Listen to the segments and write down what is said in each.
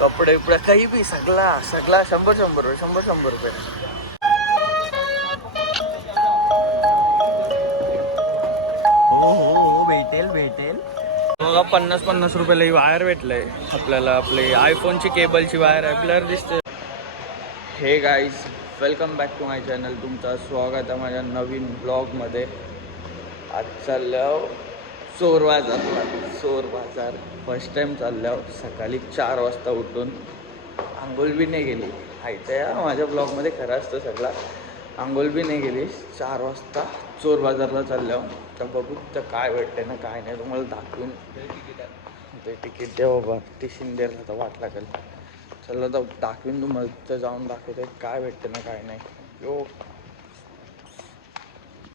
कपडे उपडे काही बी सगळा सगळा 100 रुपये 100 रुपये. हो हो हो भेटेल. बघा 50 रुपयाला ही वायर भेटलंय आपल्याला. आपली आयफोनची केबलची वायर आहे. ब्लर दिसते. Hey guys, welcome back to my channel. तुमचं स्वागत आहे माझ्या नवीन ब्लॉगमध्ये. आज चाललो चोर बाजार. फर्स्ट टाइम चाललो. सकाळी 4 वाजता उठून आंघोळ बी नाही गेली. माहिती आहे माझ्या ब्लॉगमध्ये खरं असतं सगळा. आंघोळ बी नाही गेली. 4 वाजता चोर बाजारला चाललो. तर बघू तर काय भेटते ना काय नाही तुम्हाला दाखवून. ते तिकीट द्या बाबा. ती शिंदेला तर वाट लागेल. चला तर दाखवीन तुम्हाला. तर जाऊन दाखवते काय भेटते ना काय नाही. यो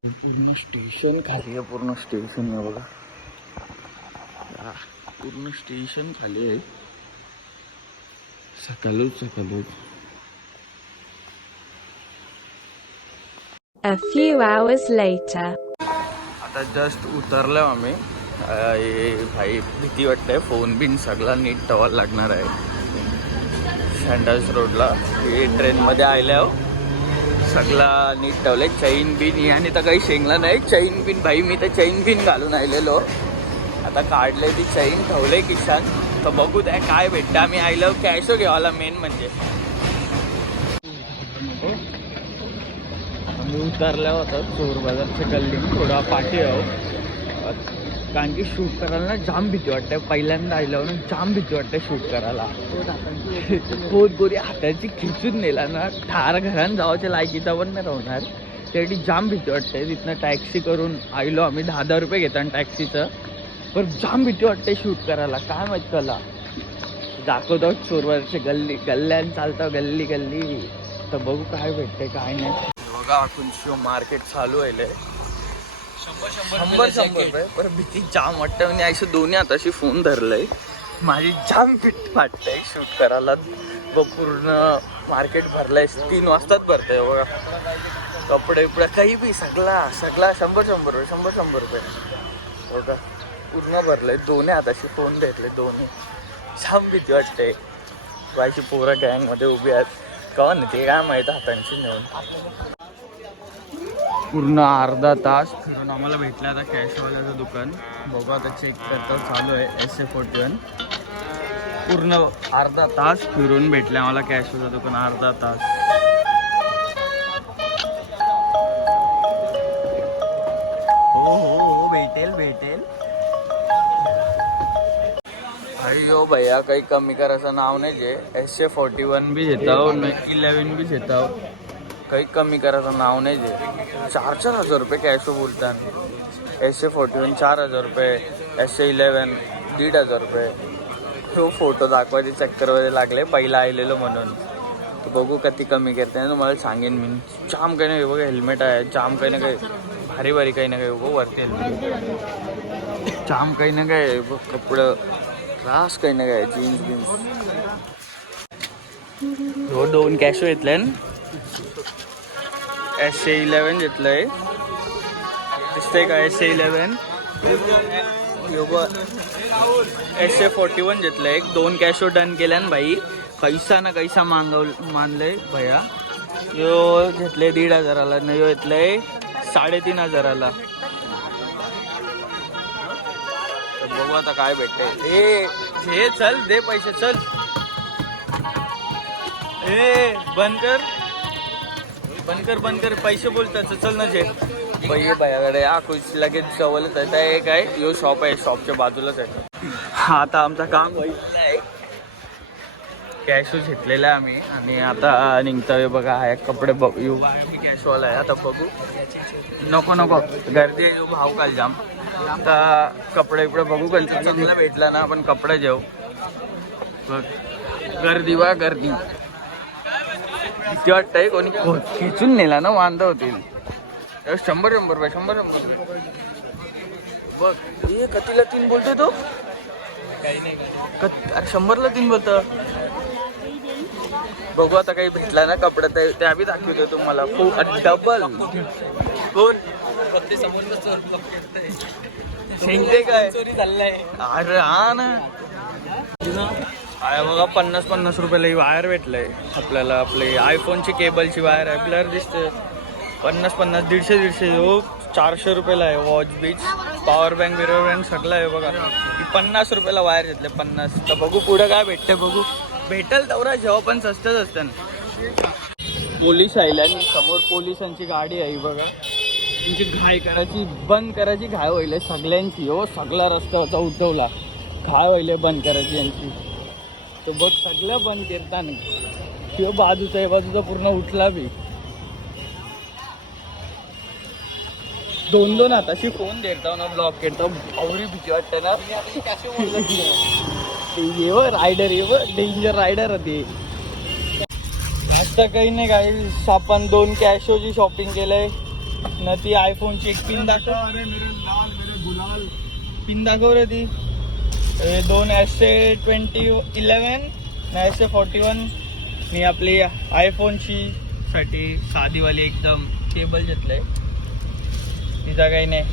पूर्ण स्टेशन खाली आहे. पूर्ण स्टेशन आहे बघा. पूर्ण स्टेशन खाली आहे. सकाळच. A few hours later. आता जस्ट उतरलो आम्ही. भाई भीती वाटते. फोन बिन सगळा नीट ठेवायला लागणार आहे. सँडल्स रोडला हे ट्रेनमध्ये आल्यावर सगळा नीट ठेवलं. चैन बिन आणि तर काही शेंगला नाही. चैन बिन भाई मी तर चैन बिन घालून आलेलो. आता काढले ती चैन ठेवले किशान. तर बघू द्या काय भेटतं. आम्ही आयलो कॅश घ्यावाला मेन म्हणजे. आम्ही उतरल्या होता चोर बाजारच्या गल्ली थोडा पाठी आहो. कारण की शूट करायला ना जाम भीती वाटते. पहिल्यांदा आल्यावर ना जाम भीती वाटते शूट करायला. बहुत गोरी हाताची खिचून नेला ना ठार घरान जावाच्या लायकीचा पण नाही राहणार. त्यासाठी जाम भीती वाटते. तिथनं टॅक्सी करून आलो आम्ही. 10 रुपये घेतात टॅक्सीचं. पण जाम भीती वाटते शूट करायला. काय माहित कला दाखवतो चोर बाजारच्या गल्ल्यान चालतो गल्ली. तर बघू काय भेटते काय नाही. बघा आपण मार्केट चालू आहे. 100 रुपये. पण भीती जाम वाटतं. म्हणजे असं दोन्ही हाताशी फोन धरलंय. माझी जाम भीती वाटतंय शूट करायला. पूर्ण मार्केट भरलंय. 3 वाजताच भरतंय बघा. कपडे काही बी सगळा 100 रुपये बघा. पूर्ण भरलंय. दोन्ही हाताशी फोन धरले. दोन्ही जाम भीती वाटते. बायची पोरं गँगमध्ये उभी आहेत. कवा नाही ते काय माहीत हातांशी नेऊन. पूर्ण अर्धा तास फिरून आम्हाला भेटलं आता कॅशवाल्याचं दुकान. बघू आता चेक करतो. चालू आहे SA41. पूर्ण अर्धा तास फिरून भेटलं आम्हाला कॅशवाल्याचं दुकान. अर्धा तास. हो भेटेल. अयो भैया काही कमी करायचं नाव नाही. जे SA41 बी घेताव 11 बी घेताव. काही कमी करायचं नाव नाही. जे 4,000 रुपये कॅश बोलतात. SA41 4,000 रुपये. SA11 1,500 रुपये. तो फोटो दाखवायचे चक्करमध्ये लागले. पहिला आलेलो म्हणून. तर बघू किती कमी करते तुम्हाला सांगेन मी. जाम काही नाही बघा. हेल्मेट आहे. जाम काही ना काही भारी काही ना काही बघ वरती हेल्मेट. जाम काही ना काय बघ. कपडं रास काही ना काय. जीन्स हो 2 कॅशो घेतले. SA11 घेतलंय. दिसतंय का SA11. SA41 घेतलंय. 2 कॅशो डन केल्या भाई. कैसा ना कैसा मानलंय भैया. यो घेतलंय 1,500ला. न यो घेतलंय 3,500ला. बघू आता काय भेटतंय. हे चल दे पैसे. चल बंद कर पैसे बोलतात. चल ना जे भैयाकडे खुश लगेच जवळच आहे. काय यो शॉप आहे. शॉपच्या बाजूलाच आहे. आता आमचं काम होईल आहे. कॅश घेतलेला आहे आम्ही. आणि आता निघतोय बघा. आहे कपडे बघू. कॅशवाला आहे. आता बघू. नको गर्दी आहे. भाव काल जाम. आता कपडे बघू. कधी चांगला भेटला ना आपण कपडे घेऊ. गर्दी किती वाटतंय. कोणी खेचून नेला ना वांदा होतील. 100 रुपये बघ. हे कतीला 3 बोलतोय तो. अरे 100ला 3 बोलतो. बघू आता काही भेटला ना कपडा. त्या बी दाखवतो तुम्हाला. डबल कोण शेंगते काय. अरे हा ना आहे बघा 50-50 रुपयाला ही वायर भेटलंय आपल्याला. आपली आयफोनची केबलची वायर आहे. ब्लर दिसते. 50-50, 150-150 हो 400 रुपयाला आहे. वॉच बीच, पॉवर बँक बिरोवर बँक सगळं आहे बघा. ही 50 रुपयाला वायर घेतले 50. तर बघू पुढं काय भेटते बघू. भेटेल तेवढा जेव्हा पण स्वस्तच असतं ना. पोलीस आले आणि समोर पोलिसांची गाडी आहे बघा. त्यांची घाई करायची बंद करायची घाय व्हायला सगळ्यांची. हो सगळा रस्त्याचा उठवला घाय व्हायला बंद करायची यांची. तो बघ सगळं बंद करताना किंवा बाजूचा हे बाजूचा पूर्ण उठला बी. 2-2 हाताशी फोन देता ना ब्लॉक करतो. आवरी भीती वाटते ना. येवर रायडर येवर डेंजर रायडर होते. आता काही नाही काही. आपण 2 कॅशोची शॉपिंग केलंय ना. ती आयफोनची एक पिन दाखव. पिन दाखव रे ती. 2 SA2011 ना SA41. मी आपली आयफोनची साठी साधीवाली एकदम केबल घेतलंय. तिचा काही नाही.